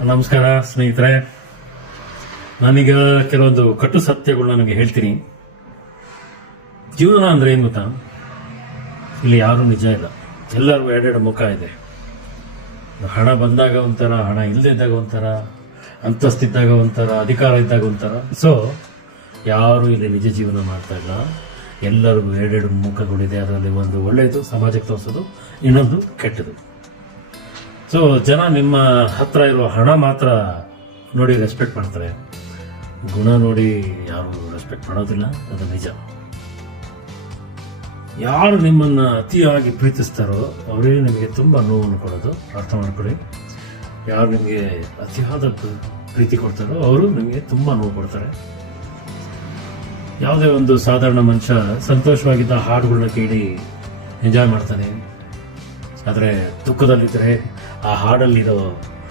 ನಮಸ್ಕಾರ ಸ್ನೇಹಿತರೆ. ನಾನೀಗ ಕೆಲವೊಂದು ಕಟ್ಟು ಸತ್ಯಗಳನ್ನ ನಿಮಗೆ ಹೇಳ್ತೀನಿ. ಜೀವನ ಅಂದ್ರೆ ಏನು ಗೊತ್ತಾ? ಇಲ್ಲಿ ಯಾರು ನಿಜ ಇಲ್ಲ, ಎಲ್ಲರಿಗೂ ಎರಡೆರಡು ಮುಖ ಇದೆ. ಹಣ ಬಂದಾಗ ಒಂಥರ, ಹಣ ಇಲ್ಲದಿದ್ದಾಗ ಒಂಥರ, ಅಂತಸ್ತಿದ್ದಾಗ ಒಂಥರ, ಅಧಿಕಾರ ಇದ್ದಾಗ ಒಂಥರ. ಸೊ ಯಾರು ಇಲ್ಲಿ ನಿಜ ಜೀವನ ಮಾಡ್ತಾ ಇಲ್ಲ. ಎಲ್ಲರಿಗೂ ಎರಡೆರಡು ಮುಖಗಳಿದೆ. ಅದರಲ್ಲಿ ಒಂದು ಒಳ್ಳೆಯದು ಸಮಾಜಕ್ಕೆ ತೋರಿಸೋದು, ಇನ್ನೊಂದು ಕೆಟ್ಟದು. ಸೊ ಜನ ನಿಮ್ಮ ಹತ್ರ ಇರುವ ಹಣ ಮಾತ್ರ ನೋಡಿ ರೆಸ್ಪೆಕ್ಟ್ ಮಾಡ್ತಾರೆ, ಗುಣ ನೋಡಿ ಯಾರು ರೆಸ್ಪೆಕ್ಟ್ ಮಾಡೋದಿಲ್ಲ. ಅದು ನಿಜ. ಯಾರು ನಿಮ್ಮನ್ನ ಅತಿಯಾಗಿ ಪ್ರೀತಿಸ್ತಾರೋ ಅವರೇ ನಿಮಗೆ ತುಂಬಾ ನೋವನ್ನು ಕೊಡೋದು, ಅರ್ಥ ಮಾಡ್ಕೊಳ್ಳಿ. ಯಾರು ನಿಮಗೆ ಅತಿಯಾದ ಪ್ರೀತಿ ಕೊಡ್ತಾರೋ ಅವರು ನಿಮಗೆ ತುಂಬಾ ನೋವು ಕೊಡ್ತಾರೆ. ಯಾವುದೇ ಒಂದು ಸಾಧಾರಣ ಮನುಷ್ಯ ಸಂತೋಷವಾಗಿದ್ದ ಹಾಡುಗಳನ್ನ ಕೇಳಿ ಎಂಜಾಯ್ ಮಾಡ್ತಾನೆ. ಆದರೆ ದುಃಖದಲ್ಲಿದ್ದರೆ ಆ ಹಾಡಲ್ಲಿರೋ